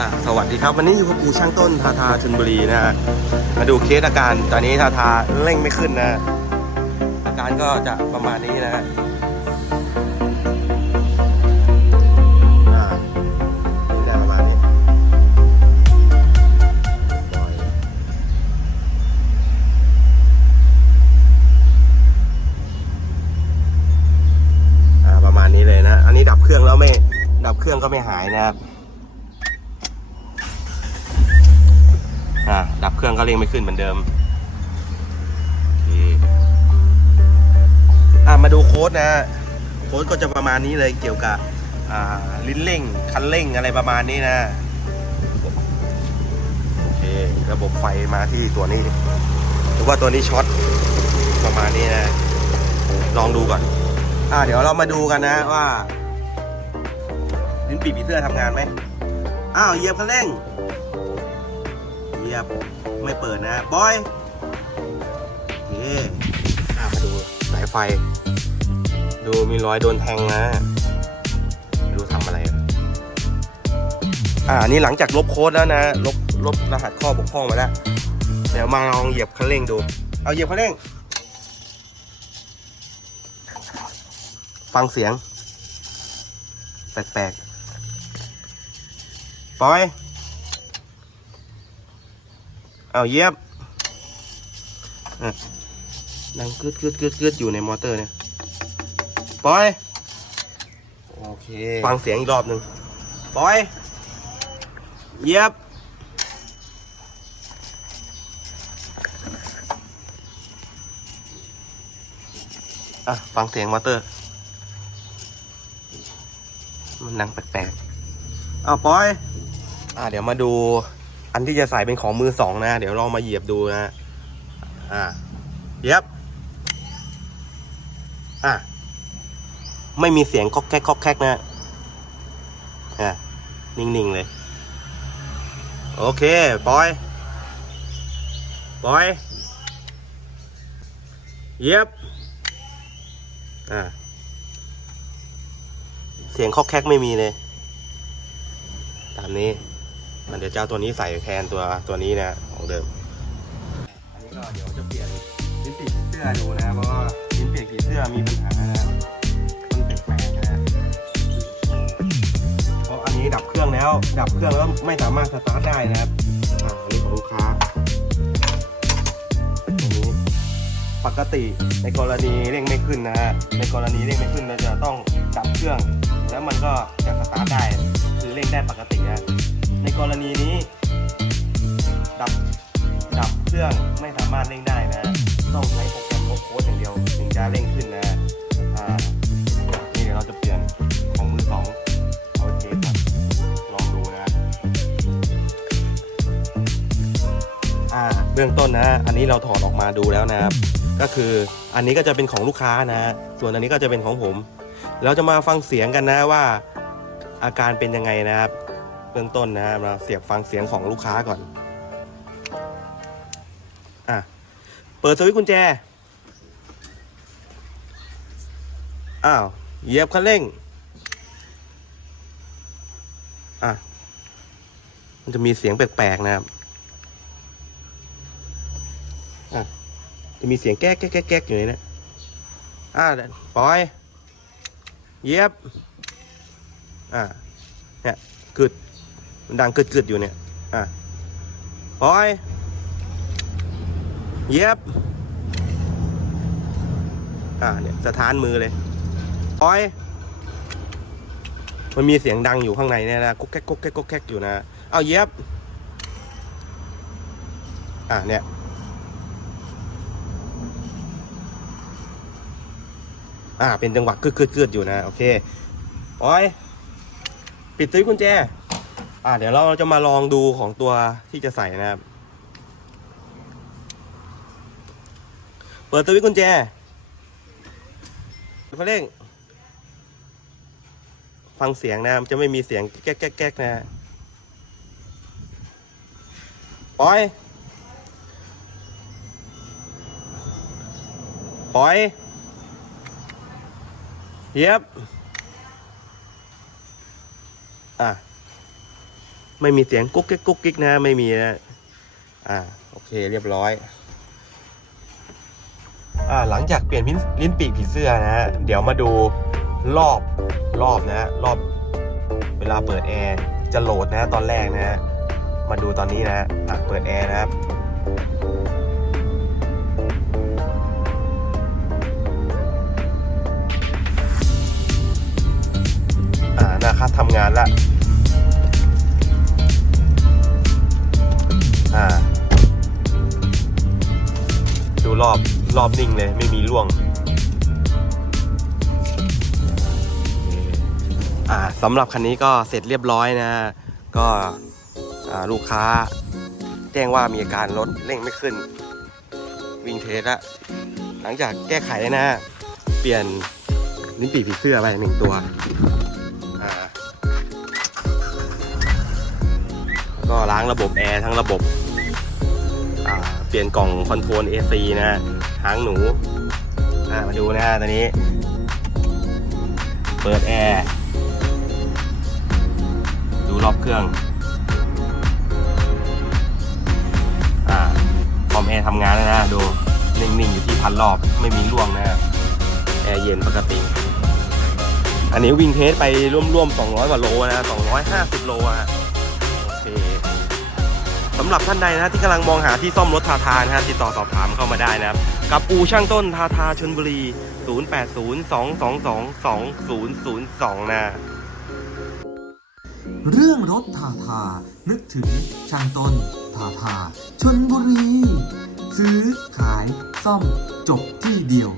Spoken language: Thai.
อ่าสวัสดีครับ วันนี้อยู่กับปูช่างต้นทาทาชนบุรีนะฮะมาดูเคสอาการตอนนี้ทาทาเร่งไม่ขึ้นนะ อาการก็จะประมาณนี้นะฮะอ่านี่ได้ประมาณนี้ลอยอ่าประมาณนี้เลยนะ อันนี้ดับเครื่องแล้วไม่ ดับเครื่องก็ไม่หายนะครับ อ่าดับเครื่องก็เร่งไม่ขึ้นเหมือนเดิมโอเคอ่ามาดูโค้ดนะโค้ดก็จะประมาณนี้เลยเกี่ยวกับอ่าลิ้นเร่งคันเร่งอะไรประมาณนี้นะโอเคระบบไฟมาที่ตัวนี้หรือว่าตัวนี้ช็อตประมาณนี้นะ ลองดูก่อน อ่าเดี๋ยวเรามาดูกันนะว่าลิ้นปีกผีเสื้อทำงานไหมอ้าวเหยียบคันเร่ง เหยียบไม่เปิดนะบอยเคอ่มาดูสายไฟ ดูมีรอยโดนแทงนะไม่รู้ทำอะไร อะอันนี่หลังจากลบโค้ดแล้วนะ ลบลบรหัสข้อบกพร่องมาแล้ว เดี๋ยวมาลองเหยียบคันเร่งดู เอาเหยียบคันเร่ง ฟังเสียง แปลกๆปอย เอาเยียบอะดังกึดกึดกึดกึดอยู่ในมอเตอร์เนี่ยปล่อย โอเค ฟังเสียงอีกรอบหนึ่งปล่อย เยียบอะ ฟังเสียงมอเตอร์ มันดังแปลกๆเอาปล่อย อะ เดี๋ยวมาดู อันที่จะใส่เป็นของมือสองนะเดี๋ยวลองมาเหยียบดูนะอ่าเหยียบอะไม่มีเสียงก๊อกแก๊กก๊อกแก๊กนะอะนิ่งๆเลย โอเคปล่อยปล่อยเหยียบอะเสียงคอกแคกไม่มีเลย ตามนี้ เดี๋ยวเจะเอาตัวนี้ใส่แทนตัวตัวนี้นะของเดิม อันนี้ก็เดี๋ยวจะเปลี่ยนลิ้นปีกเสื้อดูนะเพราะว่าลิ้นปีกผีเสื้อมีปัญหานะมันแปลกๆนะเพราะอันนี้ดับเครื่องแล้ว ดับเครื่องแล้วไม่สามารถสตาร์ทได้นะครับอ่าอันนี้ของลูกค้าอันนี้ปกติในกรณีเร่งไม่ขึ้นนะฮะในกรณีเร่งไม่ขึ้นเราจะต้องดับเครื่อง แล้วมันก็จะสตาร์ทได้คือเร่งได้ปกตินะ ในกรณีนี้ ดับดับเครื่องไม่สามารถเร่งได้นะ ต้องใช้โปรแกรมลบโค้ดอย่างเดียวถึงจะเร่งขึ้นนะอ่านี่เดี๋ยวเราจะเปลี่ยนของมือสองเอาเทสก่อนลองดูนะอ่าเบื้องต้นนะ อันนี้เราถอดออกมาดูแล้วนะครับ ก็คืออันนี้ก็จะเป็นของลูกค้านะ ส่วนอันนี้ก็จะเป็นของผม เราจะมาฟังเสียงกันนะว่าอาการเป็นยังไงนะครับ เบื้องต้นนะมาเสียบฟังเสียงของลูกค้าก่อน อะ เปิดสวิตช์กุญแจ อ้าวเหยียบคันเร่ง อะ มันจะมีเสียงแปลกๆนะครับ อะ จะมีเสียงแก๊กแก๊กแก๊กอยู่ในนะอะปล่อย เหยียบ อะเนี่ยกึด มันดังกึดกึดๆอยู่เนี่ย อะปอย เย็บ อ่าเนี่ยสถานมือเลยปอย มันมีเสียงดังอยู่ข้างในเนี่ยนะกุ๊กแก๊กกุ๊กแก๊กกุ๊กแก๊กอยู่นะ เอาเย็บ อ่าเนี่ยอ่า เป็นจังหวะกึดกึดกึดอยู่นะ โอเคปล่อยปิดตช์กุญแจ อ่าเดี๋ยวเราจะมาลองดูของตัวที่จะใส่นะครับ เปิดสวิตช์กุญแจเขาเร่ง ฟังเสียงนะจะไม่มีเสียงแก๊กแก๊กแก๊กนะปล่อย ปล่อย เยียบอะ ไม่มีเสียงกุ๊กกิ๊กกุ๊กกิ๊กนะไม่มีนะอ่าโอเคเรียบร้อยอ่าหลังจากเปลี่ยนลิ้นลิ้นปีกผีเสื้อนะฮะเดี๋ยวมาดูรอบรอบนะฮะรอบเวลาเปิดแอร์จะโหลดนะตอนแรกนะฮะมาดูตอนนี้นะฮะเปิดแอร์นะครับอ่านะครับทำงานละ รอบนิ่งเลยไม่มีร่วง อ่าสำหรับคันนี้ก็เสร็จเรียบร้อยนะ ก็ลูกค้า แจ้งว่ามีอาการรถเร่งไม่ขึ้น วิ่งเทสละหลังจากแก้ไขนะ เปลี่ยนลิ้นปีกผีเสื้อไปหนึ่งตัวก็ล้างระบบแอร์ทั้งระบบ เปลี่ยนกล่องคอนโทรล AC นะหางหนูมาดูนะฮะตอนนี้ เปิดแอร์ดูรอบเครื่องอ่าคอมแอร์ทำงานแล้วนะดูนิ่งๆอยู่ที่พันรอบไม่มีร่วงนะแอร์เย็นปกติ อันนี้วิ่งเทสไปร่วมๆ 200 กว่าโลนะ 250 โลอะโอเค สำหรับท่านใดนะที่กำลังมองหาที่ซ่อมรถทาทานะฮะติดต่อสอบถามเข้ามาได้นะครับ กับอูช่างต้นทาทาชนบุรี 0802222002 นะ เรื่องรถทาทา นึกถึงช่างต้นทาทาชนบุรี ซื้อขายซ่อมจบที่เดียว